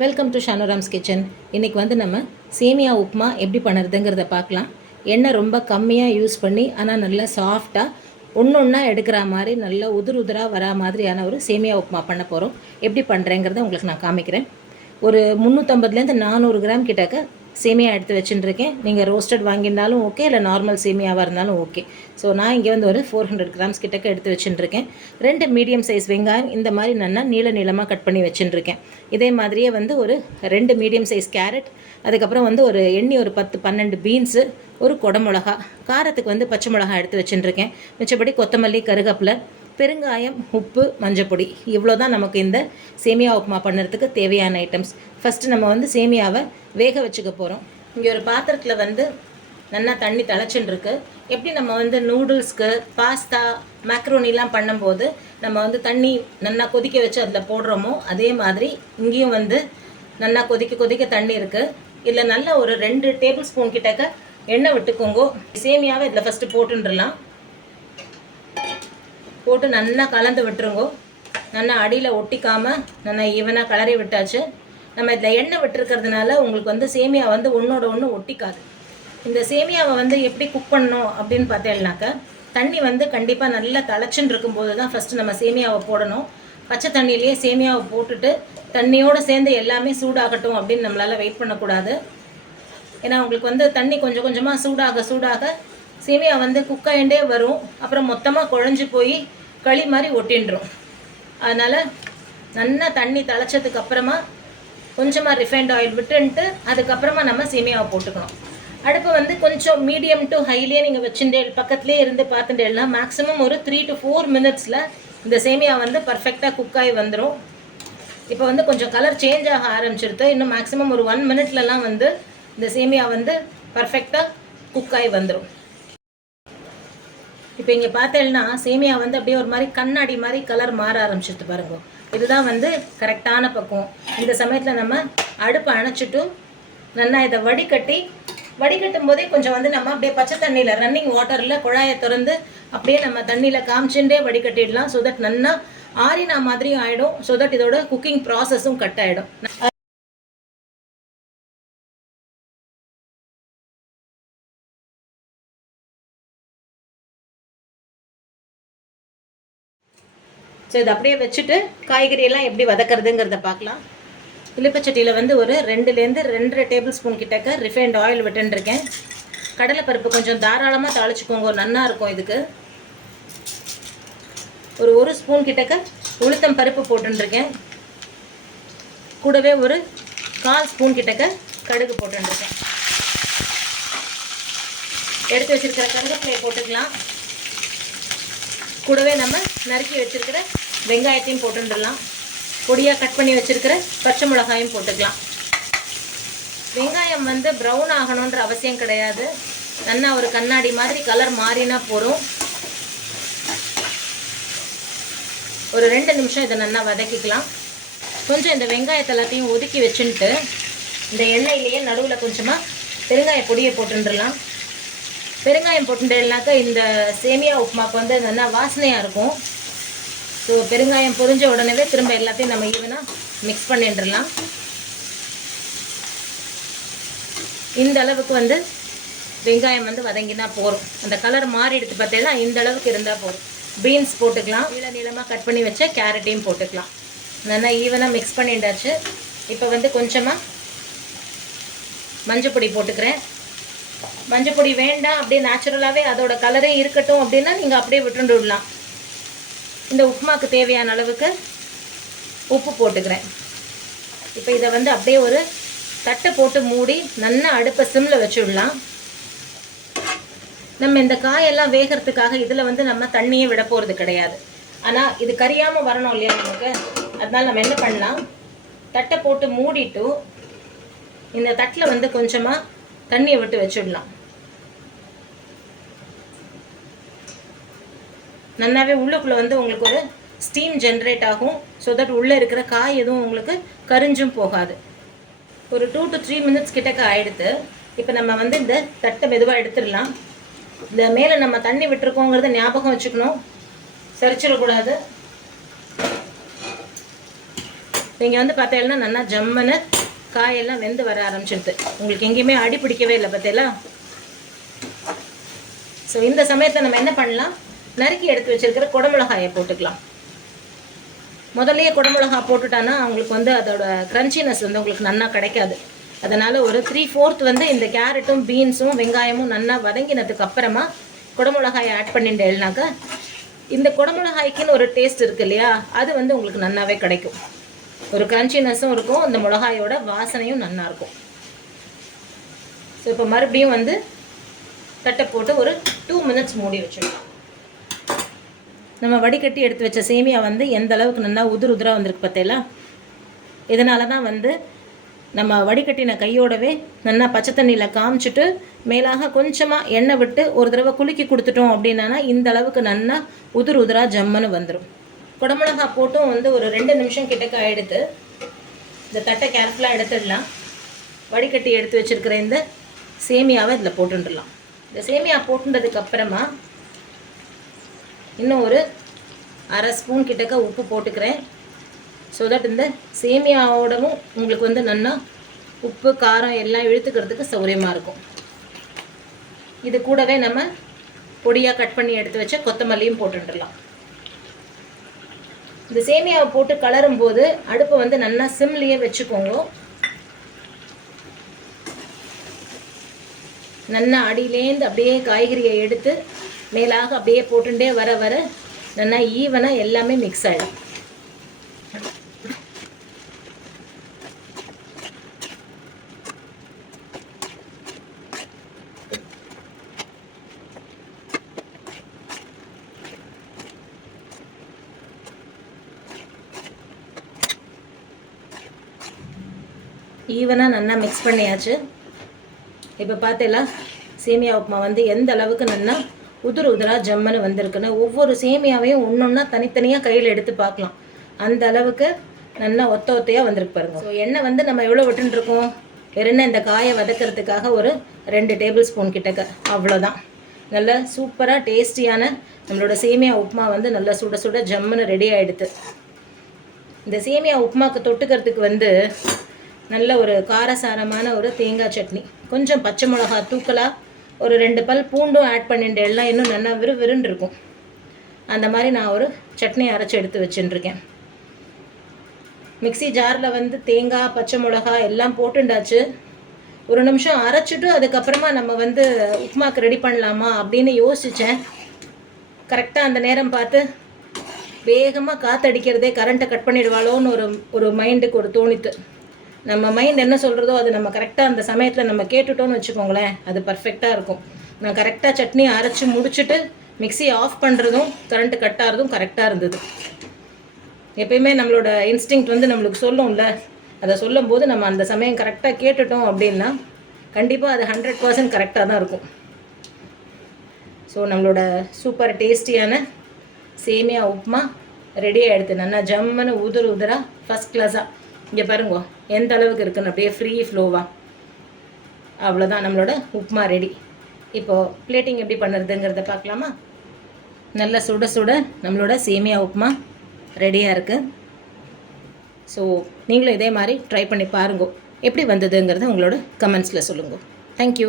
Welcome to ஷானுராம்ஸ் kitchen இன்றைக்கி வந்து நம்ம சேமியா உப்புமா எப்படி பண்ணுறதுங்கிறத பார்க்கலாம். எண்ணெய் ரொம்ப கம்மியாக யூஸ் பண்ணி ஆனால் நல்லா சாஃப்டாக ஒன்று ஒன்றா எடுக்கிற மாதிரி நல்லா உதிர் உதிராக வரா மாதிரியான ஒரு சேமியா உப்புமா பண்ண போகிறோம் எப்படி பண்ணுறேங்கிறத உங்களுக்கு நான் காமிக்கிறேன். ஒரு முந்நூற்றம்பதுலேருந்து நானூறு கிராம் கிட்டக்க சேமியா எடுத்து வச்சுட்டுருக்கேன். நீங்கள் ரோஸ்டட் வாங்கியிருந்தாலும் ஓகே இல்லை நார்மல் சேமியாவாக இருந்தாலும் ஓகே ஸோ நான் இங்கே வந்து ஒரு ஃபோர் ஹண்ட்ரட் கிராம்ஸ் கிட்டக்க எடுத்து வச்சுட்டுருக்கேன். ரெண்டு மீடியம் சைஸ் வெங்காயம் இந்த மாதிரி நல்லா நீள நீளமாக கட் பண்ணி வச்சுட்டுருக்கேன். இதே மாதிரியே வந்து ஒரு ரெண்டு மீடியம் சைஸ் கேரட் அதுக்கப்புறம் வந்து ஒரு எண்ணி ஒரு பத்து பன்னெண்டு பீன்ஸு ஒரு குடமிளகா காரத்துக்கு வந்து பச்சை மிளகா எடுத்து வச்சுட்டுருக்கேன். மிச்சப்படி கொத்தமல்லி கருகப்பில் பெருங்காயம் உப்பு மஞ்சப்பொடி இவ்வளோ தான் நமக்கு இந்த சேமியா உப்புமா பண்ணுறதுக்கு தேவையான ஐட்டம்ஸ் ஃபஸ்ட்டு நம்ம வந்து சேமியாவை வேக வச்சுக்க போகிறோம் இங்கே ஒரு பாத்திரத்தில் வந்து நல்லா தண்ணி திளச்சுன்னு எப்படி நம்ம வந்து நூடுல்ஸ்க்கு பாஸ்தா மேக்ரோனிலாம் பண்ணும்போது நம்ம வந்து தண்ணி நல்லா கொதிக்க வச்சு அதில் போடுறோமோ அதே மாதிரி இங்கேயும் வந்து நல்லா கொதிக்க கொதிக்க தண்ணி இருக்குது இதில் நல்ல ஒரு ரெண்டு டேபிள் ஸ்பூன் கிட்டக்க எண்ணெய் விட்டுக்கோங்கோ. சேமியாவை இதில் ஃபஸ்ட்டு போட்டுன்றலாம் போட்டு நல்லா கலந்து விட்டுருங்கோ. நல்லா அடியில் ஒட்டிக்காமல் நல்லா ஈவனாக கலரி விட்டாச்சு. நம்ம இதில் எண்ணெய் விட்டுருக்கிறதுனால உங்களுக்கு வந்து சேமியா வந்து ஒன்றோட ஒன்று ஒட்டிக்காது. இந்த சேமியாவை வந்து எப்படி குக் பண்ணணும் அப்படின்னு பார்த்தேன்னாக்கா தண்ணி வந்து கண்டிப்பாக நல்லா தலைச்சுன்னு இருக்கும்போது தான் ஃபஸ்ட்டு நம்ம சேமியாவை போடணும். பச்சை தண்ணியிலேயே சேமியாவை போட்டுட்டு தண்ணியோடு சேர்ந்து எல்லாமே சூடாகட்டும் அப்படின்னு நம்மளால் வெயிட் பண்ணக்கூடாது. ஏன்னா உங்களுக்கு வந்து தண்ணி கொஞ்சம் கொஞ்சமாக சூடாக சூடாக சேமியா வந்து குக்காயிண்டே வரும். அப்புறம் மொத்தமாக குழஞ்சி போய் களி மாதிரி ஒட்டின்றோம். அதனால் நல்லா தண்ணி தலைச்சதுக்கு அப்புறமா கொஞ்சமாக ரிஃபைண்ட் ஆயில் விட்டுன்ட்டு அதுக்கப்புறமா நம்ம சேமியாவை போட்டுக்கணும். அடுப்பு வந்து கொஞ்சம் மீடியம் டு ஹைலேயே நீங்கள் வச்சுட்டே பக்கத்துலேயே இருந்து பார்த்துட்டேன்னா மேக்ஸிமம் ஒரு த்ரீ டு ஃபோர் மினிட்ஸில் இந்த சேமியா வந்து பர்ஃபெக்டாக குக் ஆகி வந்துடும் இப்போ வந்து கொஞ்சம் கலர் சேஞ்ச் ஆக ஆரம்பிச்சிருது. இன்னும் மேக்ஸிமம் ஒரு ஒன் மினிட்லலாம் வந்து இந்த சேமியா வந்து பர்ஃபெக்டாக குக் ஆகி வந்துடும் இப்போ இங்கே பார்த்தேன்னா சேமியா வந்து அப்படியே ஒரு மாதிரி கண்ணாடி மாதிரி கலர் மாற ஆரம்பிச்சிட்டு பாருங்க. இதுதான் வந்து கரெக்டான பக்குவம். இந்த சமயத்தில் நம்ம அடுப்பை அணைச்சிட்டும் நல்லா இதை வடிகட்டி வடிகட்டும் போதே கொஞ்சம் வந்து நம்ம அப்படியே பச்சை தண்ணியில் ரன்னிங் வாட்டரில் குழாயை திறந்து அப்படியே நம்ம தண்ணியில் காமிச்சுட்டே வடிகட்டிடலாம். ஸோ தட் நல்லா ஆறினா மாதிரியும் ஆகிடும் ஸோ தட் இதோட குக்கிங் ப்ராசஸும் கட் ஆகிடும் ஸோ இதை அப்படியே வச்சுட்டு காய்கறியெல்லாம் எப்படி வதக்கிறதுங்கிறத பார்க்கலாம். இழுப்பச்சட்டியில் வந்து ஒரு ரெண்டுலேருந்து ரெண்டரை டேபிள் ஸ்பூன் கிட்டக்க ரிஃபைண்ட் ஆயில் விட்டுருக்கேன் கடலைப்பருப்பு கொஞ்சம் தாராளமாக தாளிச்சுக்கோங்க நன்னா இருக்கும் இதுக்கு. ஒரு ஒரு ஸ்பூன் கிட்டக்க உளுத்தம் பருப்பு போட்டுருக்கேன் கூடவே ஒரு கால் ஸ்பூன் கிட்டக்க கடுகு போட்டுருக்கேன் எடுத்து வச்சிருக்கிற கருகப்பிலையை போட்டுக்கலாம். கூடவே நம்ம நறுக்கி வச்சிருக்கிற வெங்காயத்தையும் போட்டுடலாம். பொடியாக கட் பண்ணி வச்சிருக்கிற பச்சை மிளகாயும் போட்டுக்கலாம். வெங்காயம் வந்து ப்ரௌன் ஆகணுன்ற அவசியம் கிடையாது. நல்லா ஒரு கண்ணாடி மாதிரி கலர் மாறினா போதும். ஒரு ரெண்டு நிமிஷம் இதை நல்லா வதக்கிக்கலாம். கொஞ்சம் இந்த வெங்காயத்தை எல்லாத்தையும் ஒதுக்கி வச்சுன்ட்டு இந்த எண்ணெயிலேயே நடுவில் கொஞ்சமாக பெருங்காய பொடியை போட்டுடலாம். பெருங்காயம் போட்டுட்டேன்னாக்கா இந்த சேமியா உப்புமாக்கு வந்து நல்லா வாசனையாக இருக்கும். ஸோ பெருங்காயம் பொரிஞ்ச உடனே திரும்ப எல்லாத்தையும் நம்ம ஈவனாக மிக்ஸ் பண்ணிட்டுலாம் இந்த அளவுக்கு வந்து வெங்காயம் வந்து வதங்கினா போகிறோம் அந்த கலர் மாறி எடுத்து பார்த்தீங்கன்னா இந்த அளவுக்கு இருந்தால் போதும். பீன்ஸ் போட்டுக்கலாம். நீள நீளமாக கட் பண்ணி வச்ச கேரட்டையும் போட்டுக்கலாம். நல்லா ஈவனாக மிக்ஸ் பண்ணிட்டாச்சு இப்போ வந்து கொஞ்சமாக மஞ்சள் பொடி போட்டுக்கிறேன். மஞ்சள் பொடி வேண்டாம் அப்படியே நேச்சுரலாகவே அதோட கலரே இருக்கட்டும் அப்படின்னா நீங்கள் அப்படியே விட்டுண்டு விடலாம். இந்த உப்புமாக்கு தேவையான அளவுக்கு உப்பு போட்டுக்கிறேன். இப்போ இதை வந்து அப்படியே ஒரு தட்டை போட்டு மூடி நல்லா அடுப்பை சிம்மில் வச்சுடலாம். நம்ம இந்த காயெல்லாம் வேகிறதுக்காக இதில் வந்து நம்ம தண்ணியே விட போகிறது கிடையாது. ஆனால் இது கரியாமல் வரணும் இல்லையா நமக்கு? அதனால் நம்ம என்ன பண்ணலாம்? தட்டை போட்டு மூடிட்டு இந்த தட்டில் வந்து கொஞ்சமாக தண்ணியை விட்டு வச்சுடலாம். நல்லாவே உள்ளுக்குள்ளே வந்து உங்களுக்கு ஒரு ஸ்டீம் ஜென்ரேட் ஆகும். ஸோ தட் உள்ளே இருக்கிற காய் எதுவும் உங்களுக்கு கரிஞ்சும் போகாது. ஒரு டூ டு த்ரீ மினிட்ஸ் கிட்டக்க ஆயிடுத்து. இப்போ நம்ம வந்து இந்த தட்டை மெதுவாக எடுத்துடலாம். இந்த மேலே நம்ம தண்ணி விட்டுருக்கோங்கிறத ஞாபகம் வச்சுக்கணும். சரிச்சிடக்கூடாது. நீங்கள் வந்து பார்த்தீங்கன்னா நல்லா ஜம்முன்னு காயெல்லாம் வெந்து வர ஆரம்பிச்சிருது உங்களுக்கு எங்கேயுமே அடி பிடிக்கவே இல்லை பார்த்தீங்களா ஸோ இந்த சமயத்தை நம்ம என்ன பண்ணலாம்? நறுக்கி எடுத்து வச்சிருக்கிற குடமிளகாயை போட்டுக்கலாம். முதல்லையே குடமிளகா போட்டுட்டான்னா அவங்களுக்கு வந்து அதோட க்ரன்ச்சினஸ் வந்து உங்களுக்கு நன்னா கிடைக்காது. அதனால் ஒரு த்ரீ ஃபோர்த் வந்து இந்த கேரட்டும் பீன்ஸும் வெங்காயமும் நல்லா வதங்கினதுக்கு அப்புறமா குடமிளகாயை ஆட் பண்ணிட்டேன்னாக்கா இந்த குடமிளகாய்க்குன்னு ஒரு டேஸ்ட் இருக்கு இல்லையா அது வந்து உங்களுக்கு நல்லாவே கிடைக்கும். ஒரு க்ரன்ச்சினஸும் இருக்கும் இந்த மிளகாயோட வாசனையும் நல்லாயிருக்கும் ஸோ இப்போ மறுபடியும் வந்து தட்டை போட்டு ஒரு டூ மினிட்ஸ் மூடி வச்சுருக்கோம் நம்ம வடிகட்டி எடுத்து வச்ச சேமியா வந்து எந்த அளவுக்கு நல்லா உதிர் உதிராக வந்திருக்கு பார்த்தீங்களா இதனால தான் வந்து நம்ம வடிகட்டின கையோடவே நல்லா பச்சை தண்ணியில் காமிச்சிட்டு மேலாக கொஞ்சமாக எண்ணெய் விட்டு ஒரு தடவை குலுக்கி கொடுத்துட்டோம் அப்படின்னா இந்த அளவுக்கு நல்லா உதிர் உதிராக ஜம்முன்னு வந்துடும் குடமிளகா போட்டும் வந்து ஒரு ரெண்டு நிமிஷம் கிட்டக்க ஆயிடுத்து இந்த தட்டை கேர்ஃபுல்லாக எடுத்துடலாம். வடிகட்டி எடுத்து வச்சிருக்கிற இந்த சேமியாவை இதில் போட்டுடலாம். இந்த சேமியா போட்டுன்றதுக்கப்புறமா இன்னும் ஒரு அரை ஸ்பூன் கிட்டக்க உப்பு போட்டுக்கிறேன். ஸோ தட் இந்த சேமியாவோடவும் உங்களுக்கு வந்து நல்லா உப்பு காரம் எல்லாம் இழுத்துக்கிறதுக்கு சௌரியமாக இருக்கும். இது கூடவே நம்ம பொடியாக கட் பண்ணி எடுத்து வச்ச கொத்தமல்லியும் போட்டுடலாம் இந்த சேமியாவை போட்டு கலரும் போது அடுப்பை வந்து நல்லா சிம்லேயே வச்சுக்கோங்க. நல்லா அடியிலேருந்து அப்படியே காய்கறியை எடுத்து மேலாக அப்படியே போட்டுட்டே வர வர நல்லா ஈவனாக எல்லாமே மிக்ஸ் ஆகிடும் ஈவனாக நல்லா மிக்ஸ் பண்ணியாச்சு. இப்போ பார்த்தீங்களா சேமியா உப்புமா வந்து எந்த அளவுக்கு நல்லா உதிர் உதிராக ஜம்முன்னு வந்திருக்குன்னு ஒவ்வொரு சேமியாவையும் ஒன்றொன்னா தனித்தனியாக கையில் எடுத்து பார்க்கலாம். அந்த அளவுக்கு நல்லா ஒத்த ஒத்தையாக வந்திருக்கு பாருங்க. ஸோ எண்ணெய் வந்து நம்ம எவ்வளோ விட்டுருக்கோம் வெறும் இந்த காயை வதக்கிறதுக்காக ஒரு ரெண்டு டேபிள் ஸ்பூன் கிட்டக்க அவ்வளோதான் நல்ல சூப்பராக டேஸ்டியான நம்மளோட சேமியா உப்புமா வந்து நல்லா சுட சுட ஜம்முன்னு ரெடி ஆகிடுது இந்த சேமியா உப்புமாக்கு தொட்டுக்கிறதுக்கு வந்து நல்ல ஒரு காரசாரமான ஒரு தேங்காய் சட்னி கொஞ்சம் பச்சை மிளகா தூக்கலாக ஒரு ரெண்டு பல் பூண்டும் ஆட் பண்ணிட்டு எல்லாம் இன்னும் நல்லா விறு விருன்னு இருக்கும். அந்த மாதிரி நான் ஒரு சட்னி அரைச்சி எடுத்து வச்சுட்டுருக்கேன். மிக்ஸி ஜாரில் வந்து தேங்காய் பச்சை மிளகா எல்லாம் போட்டுண்டாச்சு. ஒரு நிமிஷம் அரைச்சிட்டு அதுக்கப்புறமா நம்ம வந்து உப்புமாக்கு ரெடி பண்ணலாமா அப்படின்னு யோசித்தேன் கரெக்டாக அந்த நேரம் பார்த்து வேகமாக காற்றடிக்கிறதே கரண்ட்டை கட் பண்ணிடுவாளோன்னு ஒரு ஒரு மைண்டுக்கு ஒரு தோணித்து. நம்ம மைண்ட் என்ன சொல்கிறதோ அது நம்ம கரெக்டாக அந்த சமயத்தில் நம்ம கேட்டுட்டோம்னு வச்சுக்கோங்களேன் அது பர்ஃபெக்டாக இருக்கும். நான் கரெக்டாக சட்னி அரைச்சி முடிச்சுட்டு மிக்ஸி ஆஃப் பண்ணுறதும் கரண்ட்டு கட் ஆகிறதும் கரெக்டாக இருந்தது. எப்பயுமே நம்மளோட இன்ஸ்டிங் வந்து நம்மளுக்கு சொல்லும்ல அதை சொல்லும்போது நம்ம அந்த சமயம் கரெக்டாக கேட்டுட்டோம் அப்படின்னா கண்டிப்பாக அது ஹண்ட்ரட் பர்சன்ட் கரெக்டாக தான் இருக்கும். ஸோ நம்மளோட சூப்பர் டேஸ்டியான சேமியா உப்புமா ரெடி ஆகிடுது நல்லா ஜம்முன்னு உதிர் உதிராக ஃபஸ்ட் கிளாஸாக இங்கே பாருங்க. எந்த அளவுக்கு இருக்குன்னு அப்படியே ஃப்ரீ ஃப்ளோவாக அவ்வளோதான் நம்மளோட உப்புமா ரெடி இப்போது பிளேட்டிங் எப்படி பண்ணுறதுங்கிறத பார்க்கலாமா? நல்லா சுட சுட நம்மளோட சேமியா உப்புமா ரெடியாக இருக்குது ஸோ நீங்களும் இதே மாதிரி ட்ரை பண்ணி பாருங்க. எப்படி வந்ததுங்கிறத உங்களோட கமெண்ட்ஸில் சொல்லுங்கள் தேங்க்யூ